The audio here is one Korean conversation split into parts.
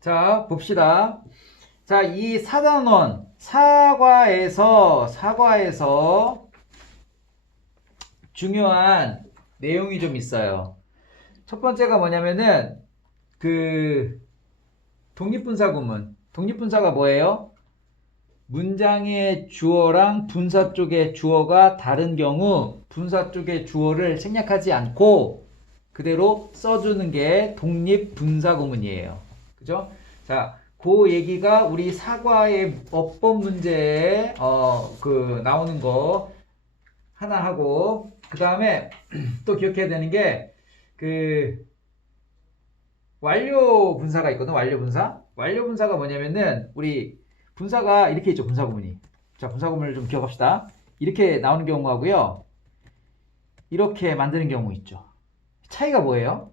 자, 봅시다. 자, 이 4단원, 사과에서 중요한 내용이 좀 있어요. 첫 번째가 뭐냐면은, 독립분사 구문. 독립분사가 뭐예요? 문장의 주어랑 분사 쪽의 주어가 다른 경우, 분사 쪽의 주어를 생략하지 않고, 그대로 써주는 게 독립분사 구문이에요. 그죠? 자, 그 얘기가 우리 사과의 어법 문제에 나오는 거 하나 하고, 그 다음에 또 기억해야 되는 게 완료 분사가 있거든. 완료 분사. 완료 분사가 뭐냐면은 우리 분사가 이렇게 있죠. 분사 구문이. 자, 분사 구문을 좀 기억합시다. 이렇게 나오는 경우하고요, 이렇게 만드는 경우 있죠. 차이가 뭐예요?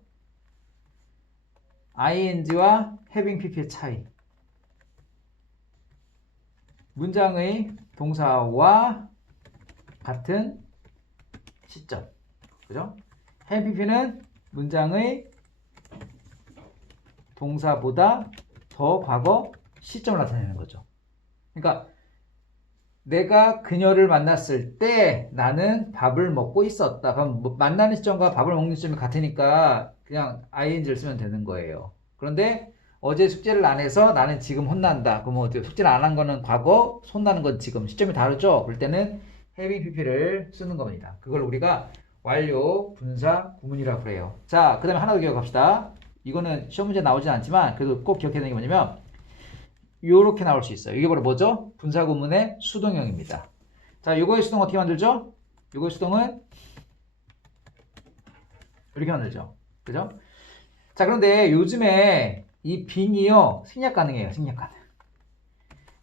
ing와 having pp의 차이. 문장의 동사와 같은 시점. 그죠? having pp는 문장의 동사보다 더 과거 시점을 나타내는 거죠. 그러니까 내가 그녀를 만났을 때 나는 밥을 먹고 있었다. 그럼 만나는 시점과 밥을 먹는 시점이 같으니까 그냥 ing를 쓰면 되는 거예요. 그런데 어제 숙제를 안 해서 나는 지금 혼난다. 그럼 어때요? 숙제를 안 한 거는 과거, 혼나는 건 지금. 시점이 다르죠? 그럴 때는 having pp를 쓰는 겁니다. 그걸 우리가 완료 분사 구문이라고 그래요. 자, 그 다음에 하나 더 기억합시다. 이거는 시험 문제 나오진 않지만 그래도 꼭 기억해야 되는 게 뭐냐면, 요렇게 나올 수 있어요. 이게 바로 뭐죠? 분사 구문의 수동형입니다. 자, 요거의 수동 어떻게 만들죠? 요거의 수동은 이렇게 만들죠. 그죠? 자, 그런데 요즘에 이 빙이요, 생략 가능해요. 생략 가능.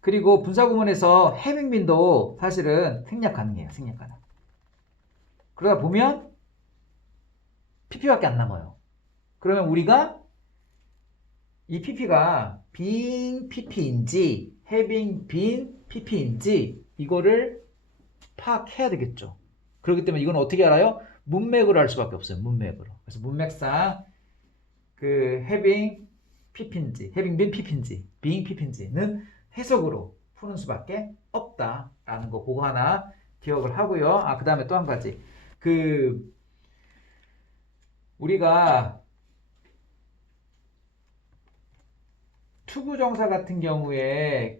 그리고 분사 구문에서 having been도 사실은 생략 가능해요. 생략 가능. 그러다 보면 pp밖에 안 남아요. 그러면 우리가 이 pp가 being pp인지 having been pp인지 이거를 파악해야 되겠죠. 그렇기 때문에 이건 어떻게 알아요? 문맥으로 할 수밖에 없어요. 문맥으로. 그래서 문맥상 having pp인지 having been pp인지 being pp인지는 해석으로 푸는 수밖에 없다라는 거, 그거 하나 기억을 하고요. 그 다음에 또 한 가지. 우리가 투부정사 같은 경우에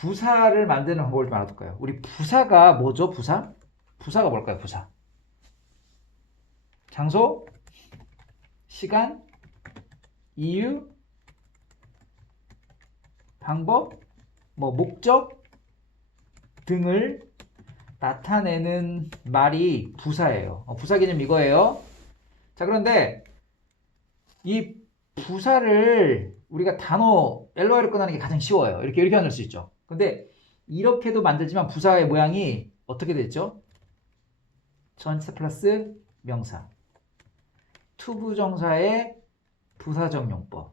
부사를 만드는 방법을 좀 알아둘까요? 우리 부사가 뭐죠? 부사가 뭘까요? 부사. 장소, 시간, 이유, 방법, 목적 등을 나타내는 말이 부사예요. 부사 개념 이거예요. 자, 그런데 이 부사를 우리가 단어 LOR로 끝나는 게 가장 쉬워요. 이렇게 만들 수 있죠. 근데 이렇게도 만들지만 부사의 모양이 어떻게 됐죠? 전치사 플러스 명사, 투부정사의 부사적 용법,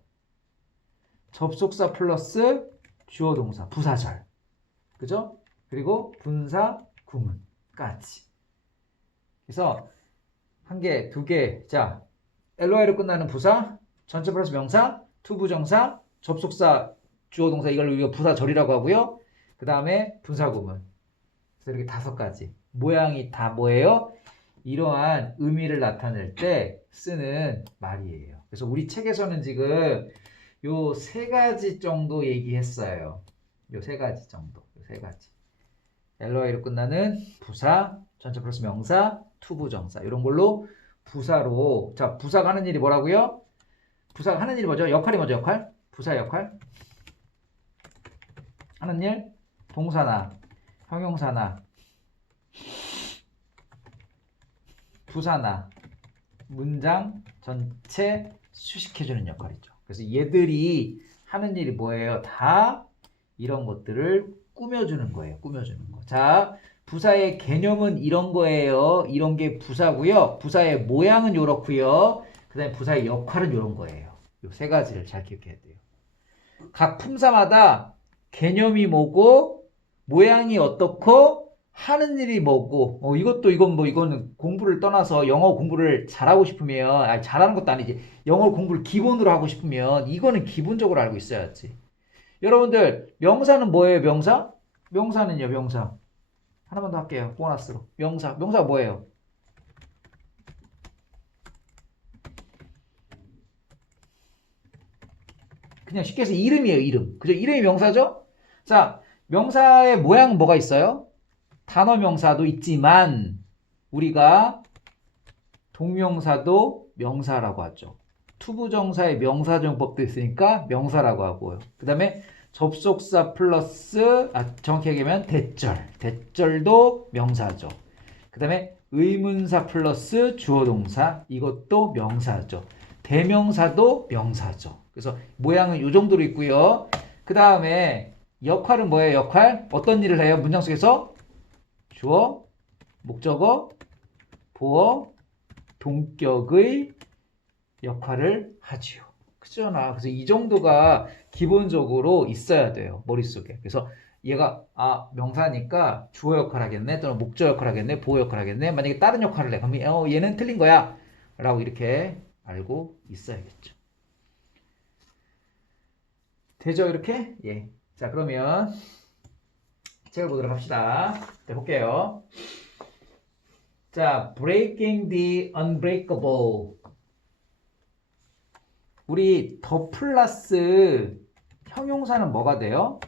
접속사 플러스 주어 동사, 부사절, 그죠? 그리고 분사 구문까지. 그래서 한 개, 두 개. 자, LOI로 끝나는 부사, 전체 플러스 명사, 투부정사, 접속사, 주어 동사, 이걸 우리가 부사절이라고 하고요. 그 다음에 분사 구문. 그래서 이렇게 5가지. 모양이 다 뭐예요? 이러한 의미를 나타낼 때 쓰는 말이에요. 그래서 우리 책에서는 지금 요 3가지 정도 얘기했어요. 요 3가지 정도. 요 3가지. LOI로 끝나는 부사, 전체 플러스 명사, 투부정사. 이런 걸로 부사로. 자, 부사가 하는 일이 뭐라고요? 부사가 하는 일이 뭐죠? 역할이 뭐죠? 역할? 부사의 역할? 하는 일? 동사나 형용사나 부사나 문장 전체 수식해주는 역할이죠. 그래서 얘들이 하는 일이 뭐예요? 다 이런 것들을 꾸며주는 거예요. 꾸며주는 거. 자, 부사의 개념은 이런 거예요. 이런 게 부사고요. 부사의 모양은 이렇고요. 그 다음에 부사의 역할은 이런 거예요. 이 3가지를 잘 기억해야 돼요. 각 품사마다 개념이 뭐고 모양이 어떻고 하는 일이 뭐고, 이거는 공부를 떠나서 영어 공부를 잘하고 싶으면, 아니, 잘하는 것도 아니지. 영어 공부를 기본으로 하고 싶으면, 이거는 기본적으로 알고 있어야지. 여러분들, 명사는 뭐예요, 명사? 명사는요, 명사. 하나만 더 할게요, 보너스로. 명사 뭐예요? 그냥 쉽게 해서 이름이에요, 이름. 그죠? 이름이 명사죠? 자, 명사의 모양은 뭐가 있어요? 단어 명사도 있지만, 우리가 동명사도 명사라고 하죠. 투부정사의 명사정법도 있으니까 명사라고 하고요. 그 다음에 접속사 플러스 정확히 얘기하면 대절도 명사죠. 그 다음에 의문사 플러스 주어동사 이것도 명사죠. 대명사도 명사죠. 그래서 모양은 이 정도로 있고요. 그 다음에 역할은 뭐예요? 역할? 어떤 일을 해요? 문장 속에서 주어, 목적어, 보어, 동격의 역할을 하지요. 그잖아. 그래서 이 정도가 기본적으로 있어야 돼요. 머릿속에. 그래서 얘가 명사니까 주어 역할 하겠네 또는 목적 역할 하겠네 보어 역할 하겠네 만약에 다른 역할을 해 그러면 얘는 틀린 거야 라고 이렇게 알고 있어야겠죠. 되죠 이렇게? 예. 자 그러면 책을 보도록 합시다. 네, 볼게요. 자, breaking the unbreakable. 우리 더 플러스 형용사는 뭐가 돼요?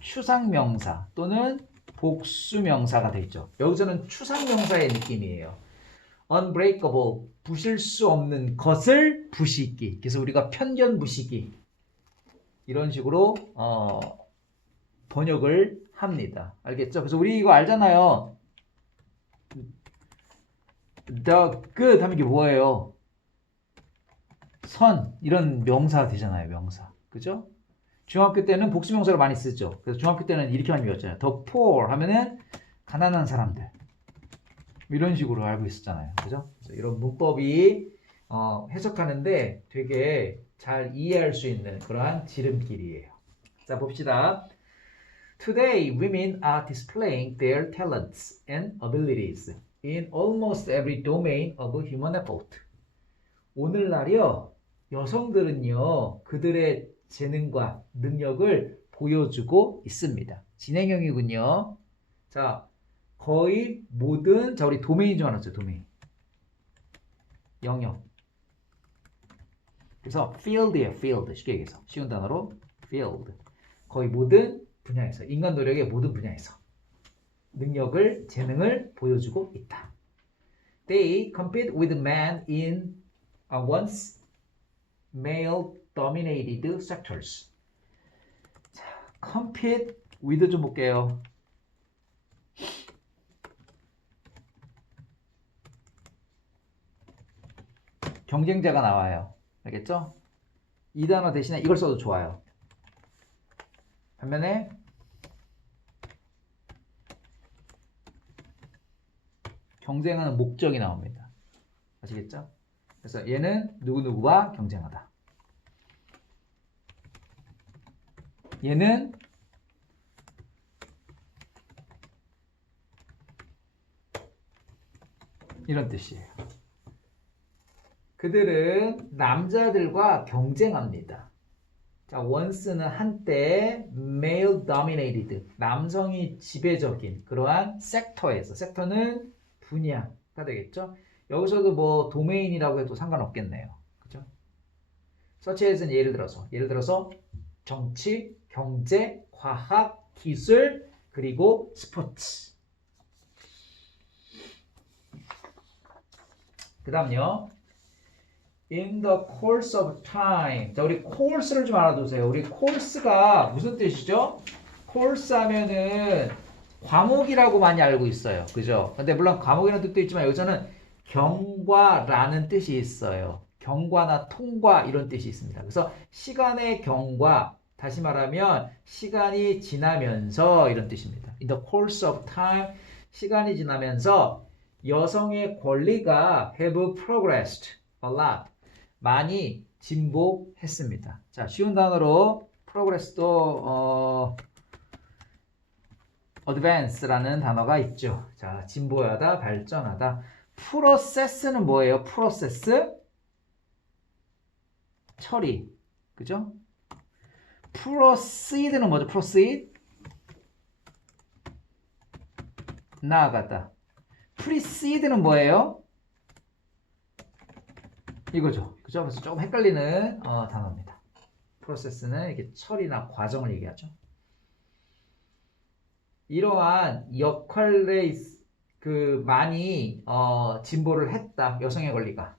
추상명사 또는 복수명사가 되죠. 여기서는 추상명사의 느낌이에요. unbreakable, 부실 수 없는 것을 부시기. 그래서 우리가 편견 부시기. 이런 식으로 번역을 합니다. 알겠죠? 그래서 우리 이거 알잖아요. the good 하면 이게 뭐예요? 선 이런 명사가 되잖아요. 명사. 그죠? 중학교 때는 복수명사로 많이 쓰죠. 그래서 중학교 때는 이렇게만 외웠잖아요. the poor 하면은 가난한 사람들. 이런 식으로 알고 있었잖아요. 그죠? 이런 문법이 해석하는데 되게 잘 이해할 수 있는 그러한 지름길이에요. 자, 봅시다. Today, women are displaying their talents and abilities in almost every domain of human effort. 오늘날이요, 여성들은요, 그들의 재능과 능력을 보여주고 있습니다. 진행형이군요. 자, 거의 모든, 자, 우리 도메인 중 하나죠, 도메인. 영역. 그래서 field이에요, field. 쉽게 얘기해서. 쉬운 단어로 field. 거의 모든 분야에서, 인간 노력의 모든 분야에서 능력을, 재능을 보여주고 있다. They compete with men in once male-dominated sectors. 자, compete with 좀 볼게요. 경쟁자가 나와요. 알겠죠? 이 단어 대신에 이걸 써도 좋아요. 반면에 경쟁하는 목적이 나옵니다. 아시겠죠? 그래서 얘는 누구누구와 경쟁하다. 얘는 이런 뜻이에요. 그들은 남자들과 경쟁합니다. 자, once는 한때 male dominated, 남성이 지배적인 그러한 섹터에서, 섹터는 분야가 되겠죠. 여기서도 뭐 도메인이라고 해도 상관없겠네요. 그죠? such as는 예를 들어서 정치, 경제, 과학, 기술, 그리고 스포츠. 그 다음요. In the course of time. 자, 우리 course를 좀 알아두세요. 우리 course가 무슨 뜻이죠? course 하면은 과목이라고 많이 알고 있어요. 그죠? 근데 물론 과목이라는 뜻도 있지만 여기서는 경과라는 뜻이 있어요. 경과나 통과 이런 뜻이 있습니다. 그래서 시간의 경과, 다시 말하면 시간이 지나면서 이런 뜻입니다. In the course of time, 시간이 지나면서 여성의 권리가 have progressed a lot. 많이 진보했습니다. 자, 쉬운 단어로 progress도 advance라는 단어가 있죠. 자, 진보하다, 발전하다. process는 뭐예요? process? 처리. 그죠? proceed는 뭐죠? proceed? 나아가다. precede는 뭐예요? 이거죠. 그죠? 그래서 조금 헷갈리는 단어입니다. process는 이렇게 처리나 과정을 얘기하죠. 이러한 역할에 많이 진보를 했다. 여성의 권리가.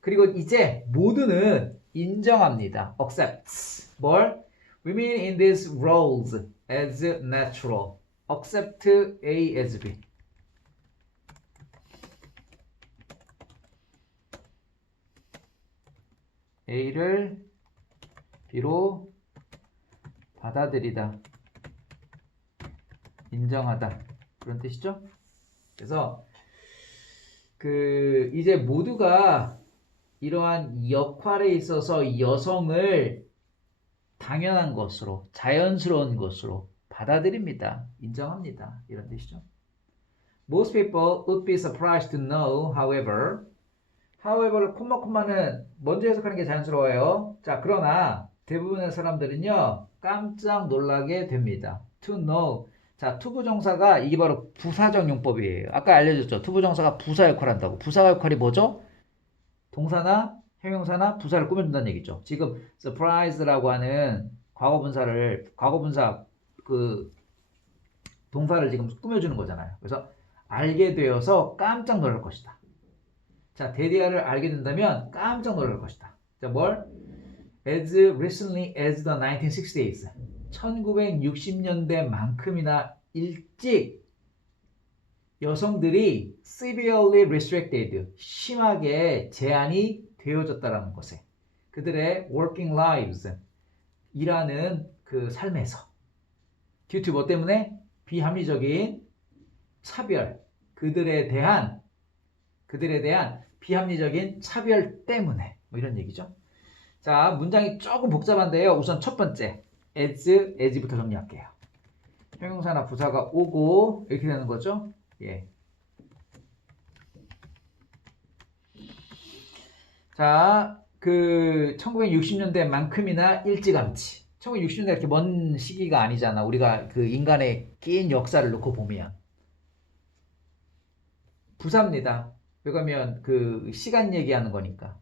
그리고 이제 모두는 인정합니다. accepts. 뭘? Women in these roles as natural. accept A as B. A를 B로 받아들이다. 인정하다. 그런 뜻이죠? 그래서 이제 모두가 이러한 역할에 있어서 여성을 당연한 것으로, 자연스러운 것으로 받아들입니다. 인정합니다. 이런 뜻이죠. Most people would be surprised to know, however를 콤마는 먼저 해석하는 게 자연스러워요. 자, 그러나 대부분의 사람들은요, 깜짝 놀라게 됩니다. To know. 자, 투부정사가 이게 바로 부사적 용법이에요. 아까 알려줬죠. 투부정사가 부사 역할을 한다고. 부사 역할이 뭐죠? 동사나 형용사나 부사를 꾸며준다는 얘기죠. 지금 surprise라고 하는 과거분사 동사를 지금 꾸며주는 거잖아요. 그래서 알게 되어서 깜짝 놀랄 것이다. 자, 데디아를 알게 된다면 깜짝 놀랄 것이다. 자, 뭘? As recently as the 1960s. 1960년대만큼이나 일찍 여성들이 severely restricted, 심하게 제한이 되어졌다는 것에 그들의 working lives, 일하는 그 삶에서 due to 뭐 때문에? 비합리적인 차별, 그들에 대한 비합리적인 차별 때문에 뭐 이런 얘기죠. 자, 문장이 조금 복잡한데요. 우선 첫 번째 as부터 정리할게요. 형용사나 부사가 오고 이렇게 되는 거죠. 예. 자, 1960년대만큼이나 일찌감치. 1960년대 이렇게 먼 시기가 아니잖아. 우리가 그 인간의 긴 역사를 놓고 보면. 부사입니다. 왜냐면 그 시간 얘기하는 거니까.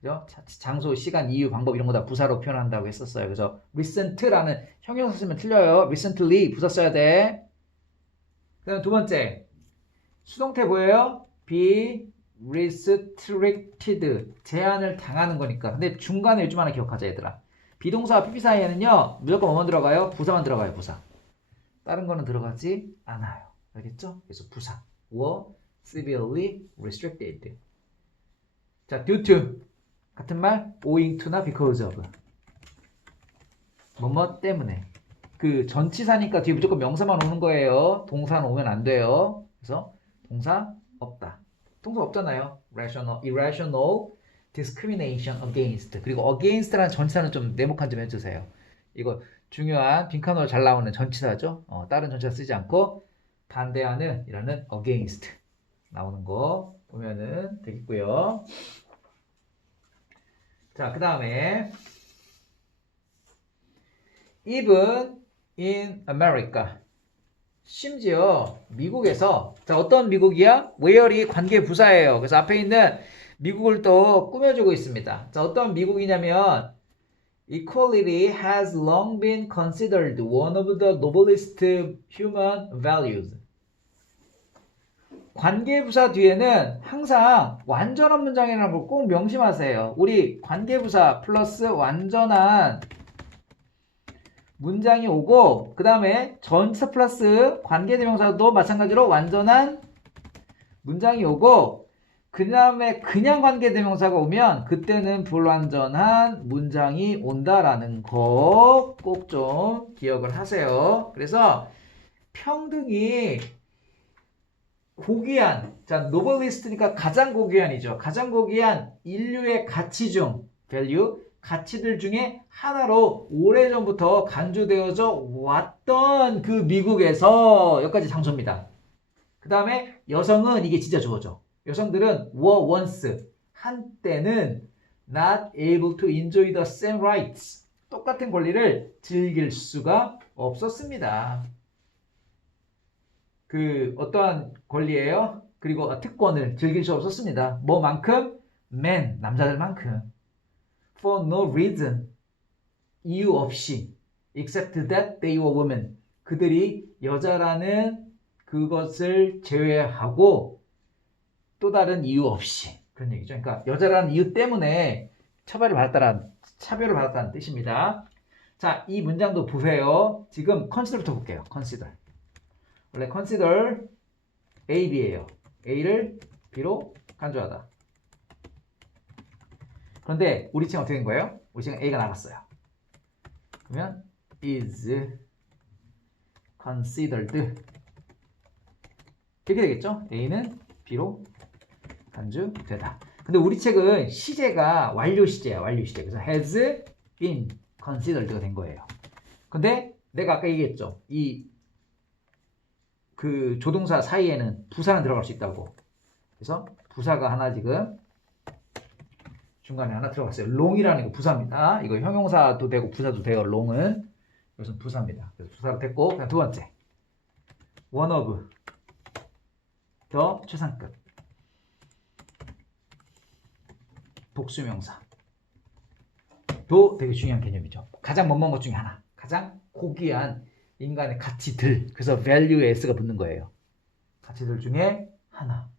그죠? 장소, 시간, 이유, 방법 이런 거 다 부사로 표현한다고 했었어요. 그래서 recent라는 형용사 쓰면 틀려요. recently 부사 써야 돼. 그다음 두 번째. 수동태 뭐예요? be restricted. 제한을 당하는 거니까. 근데 중간에 요즘 하나 기억하자, 얘들아. 비동사와 PP 사이에는요, 무조건 뭐만 들어가요? 부사만 들어가요, 부사. 다른 거는 들어가지 않아요. 알겠죠? 그래서 부사. were severely restricted. 자, due to. 같은 말, owing to나 because of. 뭐뭐 때문에. 그 전치사니까 뒤에 무조건 명사만 오는 거예요. 동사는 오면 안 돼요. 그래서 동사 없다. 동사 없잖아요. irrational discrimination against. 그리고 against라는 전치사는 좀 네모칸 좀 해주세요. 이거 중요한 빈칸으로 잘 나오는 전치사죠. 다른 전치사 쓰지 않고 반대하는 이라는 against 나오는 거 보면은 되겠고요. 자, 그 다음에 even in America. 심지어 미국에서, 자, 어떤 미국이야? where이 관계 부사예요. 그래서 앞에 있는 미국을 또 꾸며주고 있습니다. 자, 어떤 미국이냐면 equality has long been considered one of the noblest human values. 관계부사 뒤에는 항상 완전한 문장이라는 걸 꼭 명심하세요. 우리 관계부사 플러스 완전한 문장이 오고 그 다음에 전치사 플러스 관계대명사도 마찬가지로 완전한 문장이 오고 그 다음에 그냥 관계대명사가 오면 그때는 불완전한 문장이 온다라는 거 꼭 좀 기억을 하세요. 그래서 평등이 고귀한, 자, 노블리스트니까 가장 고귀한이죠. 가장 고귀한 인류의 가치 중 value, 가치들 중에 하나로 오래전부터 간주되어져 왔던 그 미국에서 여기까지 장소입니다. 그 다음에 여성은 이게 진짜 주어져. 여성들은 were once 한때는 not able to enjoy the same rights 똑같은 권리를 즐길 수가 없었습니다. 그 어떠한 권리예요? 그리고 특권을 즐길 수 없었습니다. 뭐만큼? men 남자들만큼 for no reason 이유 없이 except that they were women 그들이 여자라는 그것을 제외하고 또 다른 이유 없이 그런 얘기죠. 그러니까 여자라는 이유 때문에 차별을 받았다는 뜻입니다. 자, 이 문장도 보세요. 지금 consider부터 볼게요. consider. 원래 consider A, B예요. A를 B로 간주하다. 그런데 우리 책은 어떻게 된 거예요? 우리 책은 A가 나갔어요. 그러면 is considered 이렇게 되겠죠? A는 B로 간주되다. 근데 우리 책은 시제가 완료 시제야. 완료 시제. 그래서 has been considered가 된 거예요. 근데 내가 아까 얘기했죠. 그 조동사 사이에는 부사는 들어갈 수 있다고. 그래서 부사가 하나 지금 중간에 하나 들어갔어요. long이라는 게 부사입니다. 이거 형용사도 되고 부사도 돼요. long은. 이것은 부사입니다. 그래서 부사로 됐고 그냥 두 번째. one of 더 최상급. 복수명사. 도 되게 중요한 개념이죠. 가장 못먹은 것 중에 하나. 가장 고귀한 인간의 가치들. 그래서 value에 s가 붙는 거예요. 가치들 중에 하나.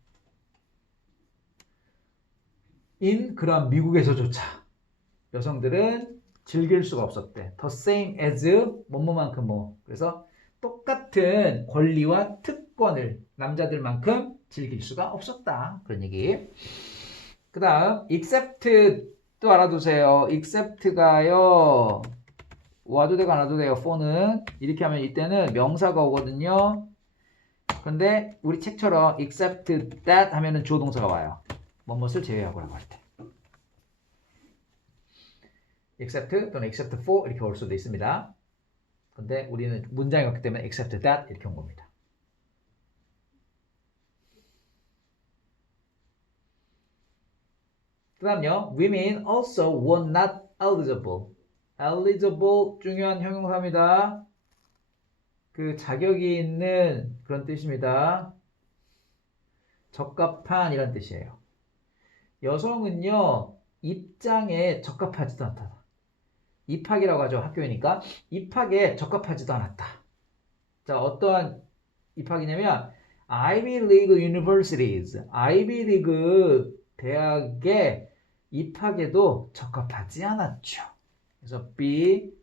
인 그런 미국에서조차 여성들은 즐길 수가 없었대. The same as 뭐뭐만큼 뭐. 그래서 똑같은 권리와 특권을 남자들만큼 즐길 수가 없었다. 그런 얘기. 그 다음 except 또 알아두세요. except가요. 와도 되고 안 와도 돼요. for는 이렇게 하면 이때는 명사가 오거든요. 근데 우리 책처럼 except that 하면은 주어 동사가 와요. 뭐뭇을 제외하고라고 할 때. except 또는 except for 이렇게 올 수도 있습니다. 근데 우리는 문장이 없기 때문에 except that 이렇게 온 겁니다. 그 다음요. Women also were not eligible. eligible 중요한 형용사입니다. 그 자격이 있는 그런 뜻입니다. 적합한 이란 뜻이에요. 여성은요. 입장에 적합하지도 않다. 입학이라고 하죠. 학교이니까. 입학에 적합하지도 않았다. 자, 어떠한 입학이냐면 Ivy League Universities. Ivy League 대학에 입학에도 적합하지 않았죠. 그래서 be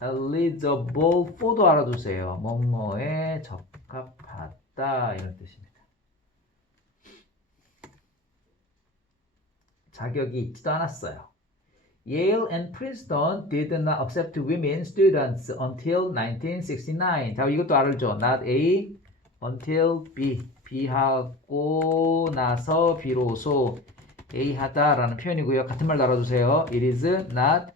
eligible for도 알아두세요. 뭐뭐에 적합하다 이런 뜻입니다. 자격이 있지도 않았어요. Yale and Princeton did not accept women students until 1969. 자, 이것도 알죠. Not A until B. B하고 나서 비로소 A 하다라는 표현이고요. 같은 말 알아두세요. It is not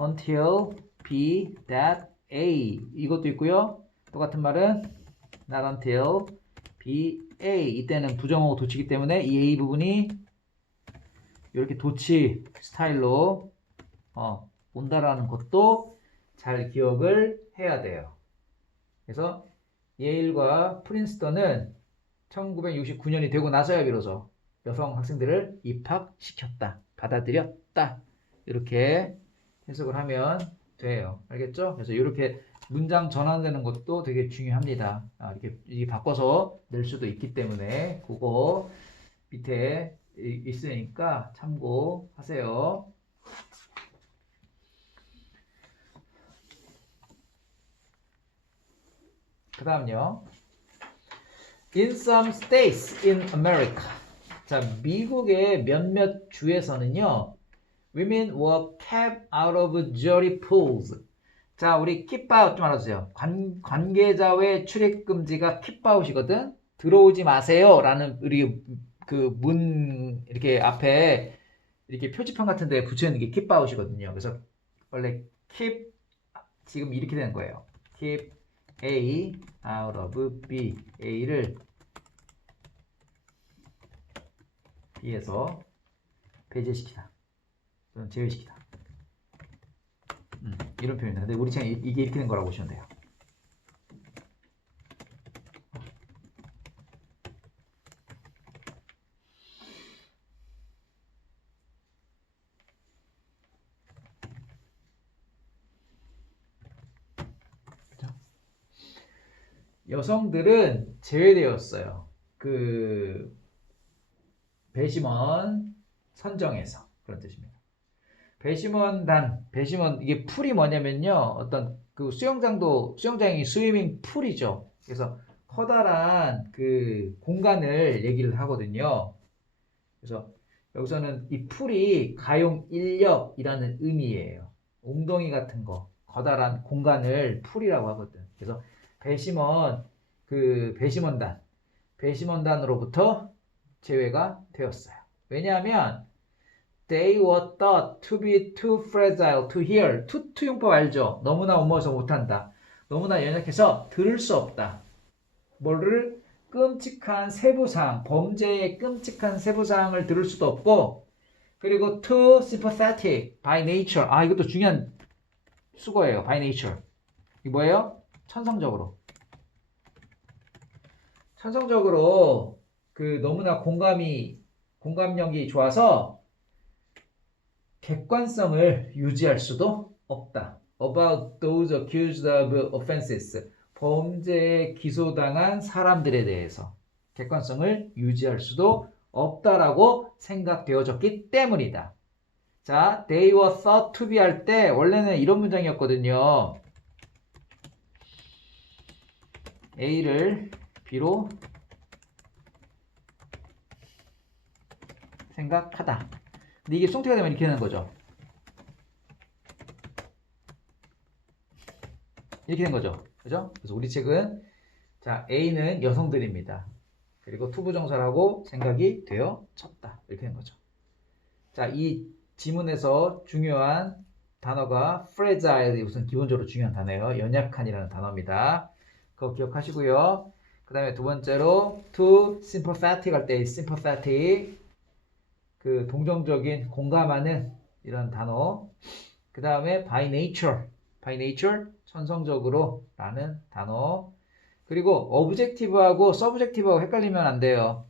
until B that A. 이것도 있고요. 똑같은 말은 not until B A. 이때는 부정어고 도치기 때문에 이 A 부분이 이렇게 도치 스타일로 온다라는 것도 잘 기억을 해야 돼요. 그래서 예일과 프린스턴은 1969년이 되고 나서야 비로소 여성 학생들을 입학시켰다. 받아들였다. 이렇게 해석을 하면 돼요. 알겠죠? 그래서 이렇게 문장 전환되는 것도 되게 중요합니다. 이렇게 바꿔서 낼 수도 있기 때문에 그거 밑에 있으니까 참고하세요. 그 다음요. In some states in America. 자, 미국의 몇몇 주에서는요. Women were kept out of jury pools. 자, 우리 keep out 좀 알아주세요. 관계자외 출입 금지가 keep out이거든. 들어오지 마세요. 라는 우리 그 문 이렇게 앞에 이렇게 표지판 같은 데 붙여있는 게 keep out이거든요. 그래서 원래 keep 지금 이렇게 되는 거예요. keep A out of B. A를 B에서 배제시키다. 또는 제외시키다. 이런 표현입니다. 근데 우리 책에 이게 이렇게 된 거라고 보시면 돼요. 여성들은 제외되었어요. 그 배심원 선정에서 그런 뜻입니다. 배심원 이게 풀이 뭐냐면요. 어떤 그 수영장이 스위밍 풀이죠. 그래서 커다란 그 공간을 얘기를 하거든요. 그래서 여기서는 이 풀이 가용 인력이라는 의미예요. 웅덩이 같은 거, 커다란 공간을 풀이라고 하거든. 그래서 배심원단으로부터 제외가 되었어요. 왜냐하면 they were thought to be too fragile to hear. 투용법 알죠? 너무나 엄어서 못한다. 너무나 연약해서 들을 수 없다. 뭐를? 끔찍한 세부사항, 범죄의 끔찍한 세부사항을 들을 수도 없고, 그리고 too sympathetic by nature. 이것도 중요한 수거예요. by nature. 이게 뭐예요? 천성적으로 그 너무나 공감력이 좋아서 객관성을 유지할 수도 없다. About those accused of offenses. 범죄에 기소당한 사람들에 대해서 객관성을 유지할 수도 없다라고 생각되어졌기 때문이다. 자, they were thought to be 할 때 원래는 이런 문장이었거든요. A를 B로 생각하다. 근데 이게 송태가 되면 이렇게 되는 거죠. 이렇게 된 거죠. 그죠? 그래서 우리 책은 자, A는 여성들입니다. 그리고 투부정사라고 생각이 되어졌다. 이렇게 된 거죠. 자, 이 지문에서 중요한 단어가 fragile, 우선 기본적으로 중요한 단어예요. 연약한이라는 단어입니다. 그거 기억하시고요. 그 다음에 두 번째로 to sympathetic 할 때 sympathetic 그 동정적인 공감하는 이런 단어. 그 다음에 by nature 천성적으로 라는 단어. 그리고 objective하고 subjective하고 헷갈리면 안 돼요.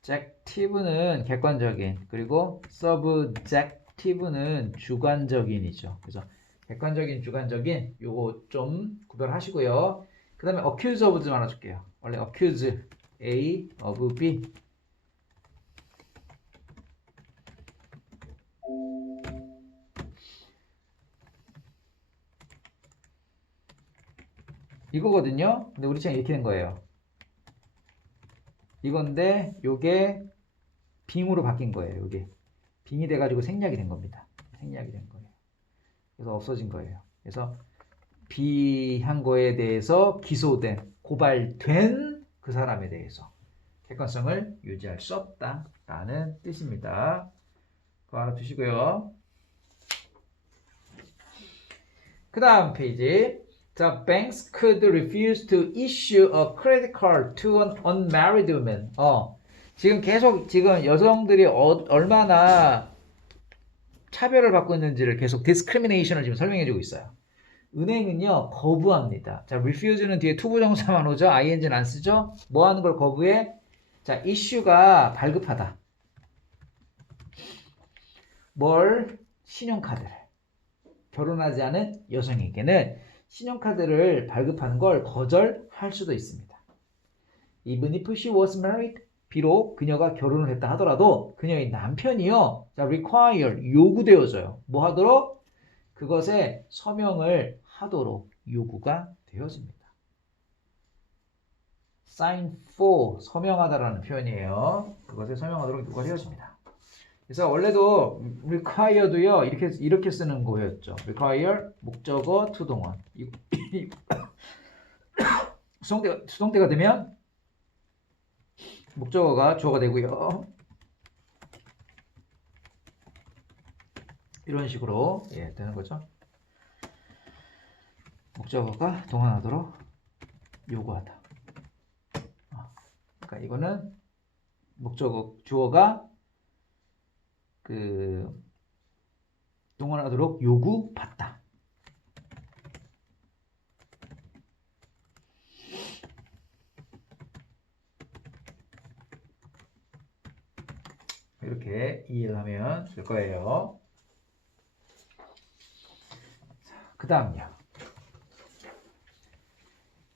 objective는 객관적인, 그리고 subjective는 주관적인이죠. 그래서 객관적인, 주관적인 요거 좀 구별하시고요. 그 다음에 accuse of 좀 알아줄게요. 원래 accuse A of B 이거거든요. 근데 우리 책은 이렇게 된 거예요. 이건데 요게 빙으로 바뀐 거예요. 요게 빙이 돼가지고 생략이 된 겁니다. 생략이 된 거예요. 그래서 없어진 거예요. 그래서 비한 거에 대해서 고발된 그 사람에 대해서 객관성을 유지할 수 없다라는 뜻입니다. 그거 알아두시고요. 그 다음 페이지. The banks could refuse to issue a credit card to an unmarried woman. 지금 여성들이 얼마나 차별을 받고 있는지를 계속 discrimination을 지금 설명해주고 있어요. 은행은요, 거부합니다. 자, refuse는 뒤에 투부정사만 오죠? ing는 안 쓰죠? 뭐 하는 걸 거부해? 자, issue가 발급하다. 뭘? 신용카드를. 결혼하지 않은 여성에게는 신용카드를 발급하는 걸 거절할 수도 있습니다. Even if she was married, 비록 그녀가 결혼을 했다 하더라도 그녀의 남편이요, 자, require, 요구되어져요. 뭐 하도록? 그것에 서명을 하도록 요구가 되어집니다. sign for, 서명하다라는 표현이에요. 그것에 서명하도록 요구가 되어집니다. 그래서 원래도 require도요, 이렇게 쓰는 거였죠. require, 목적어, 투동원. 수동태가 되면 목적어가 주어가 되고요. 이런 식으로 되는 거죠. 목적어가 동원하도록 요구하다. 그러니까 이거는 목적어 주어가 동원하도록 요구받다. 이렇게 이해를 하면 될 거예요. 그 다음요.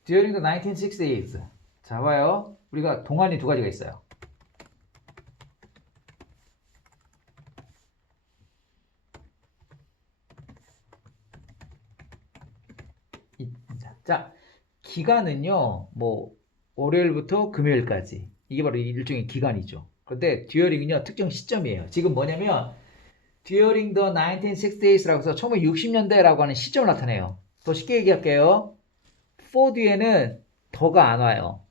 During the 1960s. 자, 봐요. 우리가 동안이 두 가지가 있어요. 자, 기간은요, 뭐, 월요일부터 금요일까지. 이게 바로 일종의 기간이죠. 그런데 during은요, 특정 시점이에요. 지금 뭐냐면, during the 1960s라고 해서 1960년대라고 하는 시점을 나타내요. 더 쉽게 얘기할게요. for 뒤에는 더가 안 와요.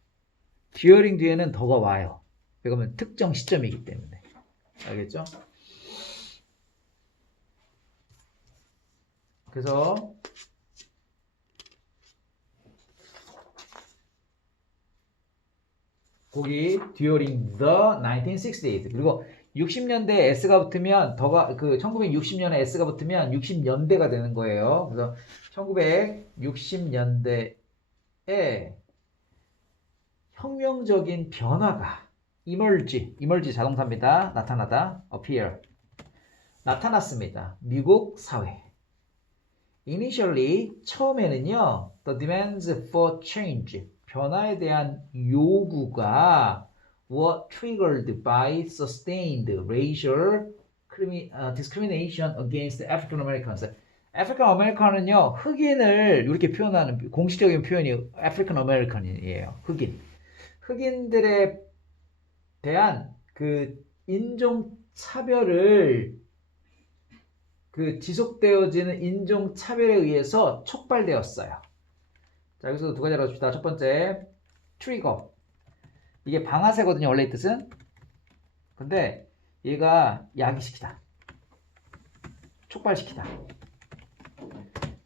during 뒤에는 더가 와요. 그러면 특정 시점이기 때문에. 알겠죠? 그래서 거기 during the 1960s 그리고 60년대에 s가 붙으면 더가 1960년에 s가 붙으면 60년대가 되는 거예요. 그래서 1960년대에 혁명적인 변화가 emerge 자동사입니다. 나타나다 appear 나타났습니다. 미국 사회. Initially 처음에는요 the demands for change 변화에 대한 요구가 were triggered by sustained racial discrimination against African Americans. African American은요 흑인을 이렇게 표현하는 공식적인 표현이 African American이에요. 흑인들에 대한 그 인종 차별을 지속되어지는 인종 차별에 의해서 촉발되었어요. 자, 여기서 두 가지 알아줍시다. 첫 번째, 트리거. 이게 방아쇠거든요, 원래 이 뜻은. 근데 얘가 야기시키다. 촉발시키다.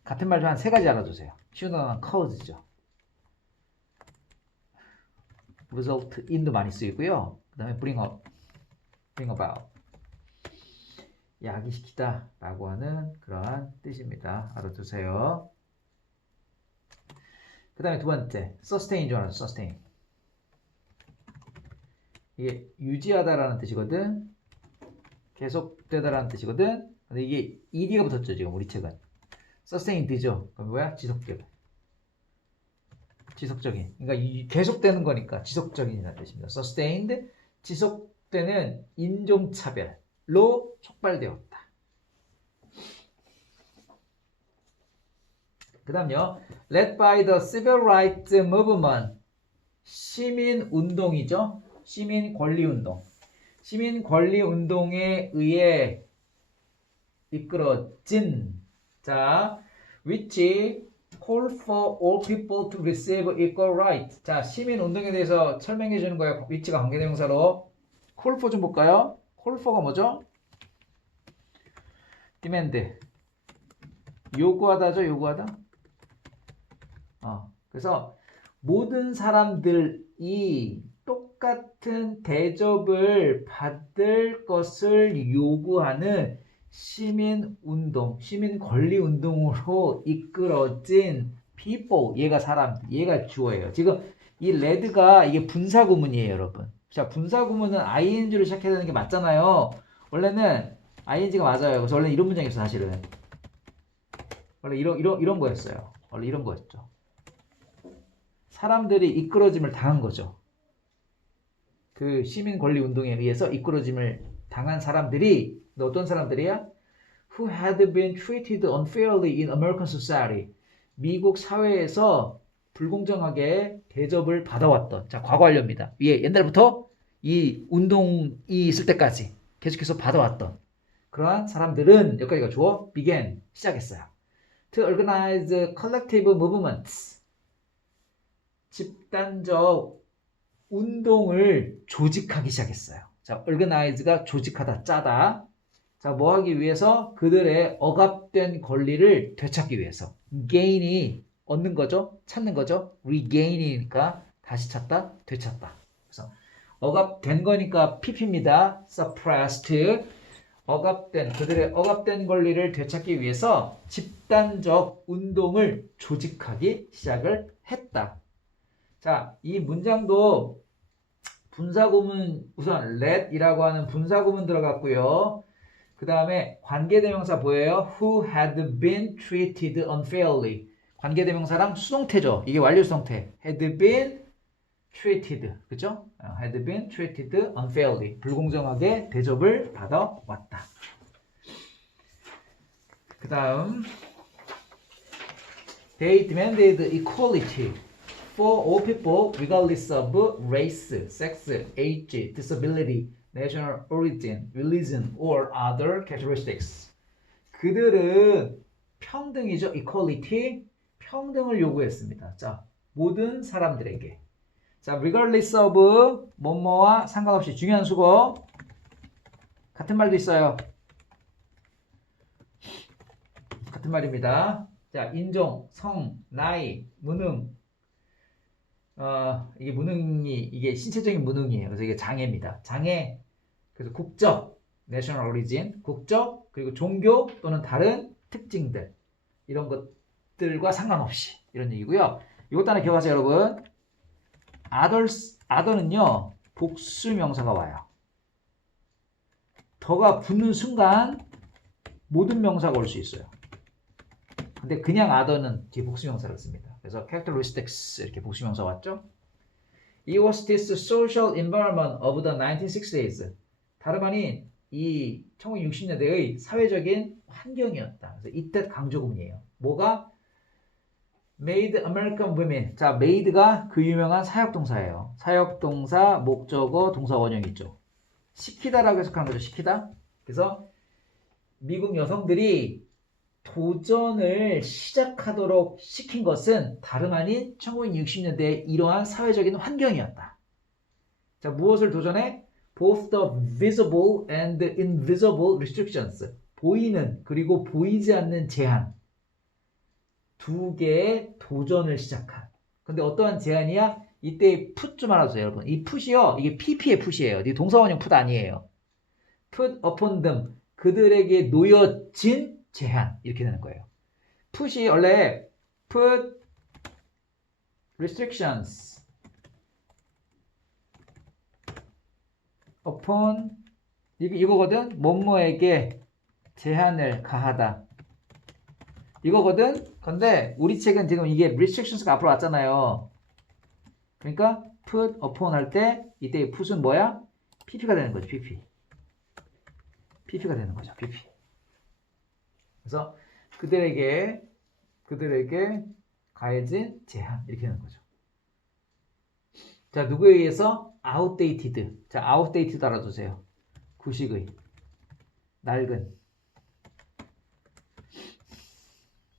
같은 말도 한 세 가지 알아두세요. 쉬운 단어는 cause죠. result in도 많이 쓰이고요. 그 다음에 bring about. 야기시키다 라고 하는 그러한 뜻입니다. 알아두세요. 그 다음에 두 번째, sustain 줄 알았어, sustain. 이게 유지하다라는 뜻이거든. 계속되다라는 뜻이거든. 근데 이게 ed가 붙었죠, 지금 우리 책은. sustained죠. 그럼 뭐야? 지속적인. 그러니까 계속되는 거니까 지속적인이라는 뜻입니다. sustained, 지속되는 인종차별로 촉발되었다. 그 다음요. led by the civil rights movement. 시민운동이죠. 시민권리운동. 시민권리운동에 의해 이끌어진 자, which call for all people to receive equal rights. 자, 시민운동에 대해서 설명해 주는 거예요. which가 관계대명사로. call for 좀 볼까요? call for가 뭐죠? demand. 요구하다죠, 요구하다. 그래서 모든 사람들이 똑같은 대접을 받을 것을 요구하는 시민운동, 시민권리운동으로 이끌어진 people, 얘가 사람, 얘가 주어예요. 지금 이 red가 이게 분사구문이에요, 여러분. 자, 분사구문은 ing로 시작해야 되는 게 맞잖아요. 원래는 ing가 맞아요. 그래서 원래 이런 문장이 있어, 사실은. 원래 이런 거였어요. 원래 이런 거였죠. 사람들이 이끌어짐을 당한 거죠. 그 시민권리운동에 의해서 이끌어짐을 당한 사람들이 어떤 사람들이야? Who had been treated unfairly in American society. 미국 사회에서 불공정하게 대접을 받아왔던. 자, 과거 완료입니다. 위에 옛날부터 이 운동이 있을 때까지 계속해서 받아왔던 그러한 사람들은 여기까지가 주어 began 시작했어요. To organize collective movements. 집단적 운동을 조직하기 시작했어요. 자, organize가 조직하다, 짜다. 자, 뭐 하기 위해서? 그들의 억압된 권리를 되찾기 위해서. gain이 얻는 거죠? 찾는 거죠? regain이니까 다시 찾다, 되찾다. 그래서 억압된 거니까 pp입니다. suppressed. 그들의 억압된 권리를 되찾기 위해서 집단적 운동을 조직하기 시작을 했다. 자, 이 문장도 분사구문, 우선 let이라고 하는 분사구문 들어갔고요. 그 다음에 관계대명사 보여요? Who had been treated unfairly. 관계대명사랑 수동태죠. 이게 완료수동태. had been treated. 그죠? had been treated unfairly. 불공정하게 대접을 받아왔다. 그 다음 They demanded equality for all people regardless of race, sex, age, disability, national origin, religion, or other characteristics. 그들은 평등이죠. equality, 평등을 요구했습니다. 자, 모든 사람들에게. 자, regardless of 뭐뭐와 상관없이 중요한 수거. 같은 말도 있어요. 같은 말입니다. 자, 인종, 성, 나이, 무능. 이게 무능이, 이게 신체적인 무능이에요. 그래서 이게 장애입니다. 장애, 그래서 국적, national origin, 국적, 그리고 종교 또는 다른 특징들. 이런 것들과 상관없이. 이런 얘기고요. 이것도 하나 기억하세요, 여러분. other는요, 복수명사가 와요. 더가 붙는 순간 모든 명사가 올 수 있어요. 근데 그냥 other는 뒤에 복수명사를 씁니다. 그래서 characteristics 이렇게 복수명사 왔죠? It was this social environment of the 1960s. 다름 아닌 이 1960년대의 사회적인 환경이었다. 그래서 이때 강조구문이에요. 뭐가? Made American women. 자, made가 그 유명한 사역동사예요. 사역동사, 목적어, 동사 원형이 있죠. 시키다라고 해석하는 거죠. 시키다. 그래서 미국 여성들이 도전을 시작하도록 시킨 것은 다름 아닌 1960년대의 이러한 사회적인 환경이었다. 자, 무엇을 도전해? Both the visible and invisible restrictions. 보이는 그리고 보이지 않는 제한. 두 개의 도전을 시작한. 근데 어떠한 제한이야? 이때 put 좀 알아주세요, 여러분. 이 put이요, 이게 pp의 put이에요. 이 동사원형 put 아니에요. put upon them. 그들에게 놓여진 제한. 이렇게 되는 거예요. put이 원래 put restrictions upon 이거거든. 뭐뭐에게 제한을 가하다. 이거거든. 근데 우리 책은 지금 이게 restrictions가 앞으로 왔잖아요. 그러니까 put upon 할 때 이때 put은 뭐야? pp가 되는 거죠. pp가 되는 거죠. pp. 그래서 그들에게 가해진 제한 이렇게 되는 거죠. 자, 누구에 의해서? outdated. 자, outdated 알아두세요. 구식의, 낡은.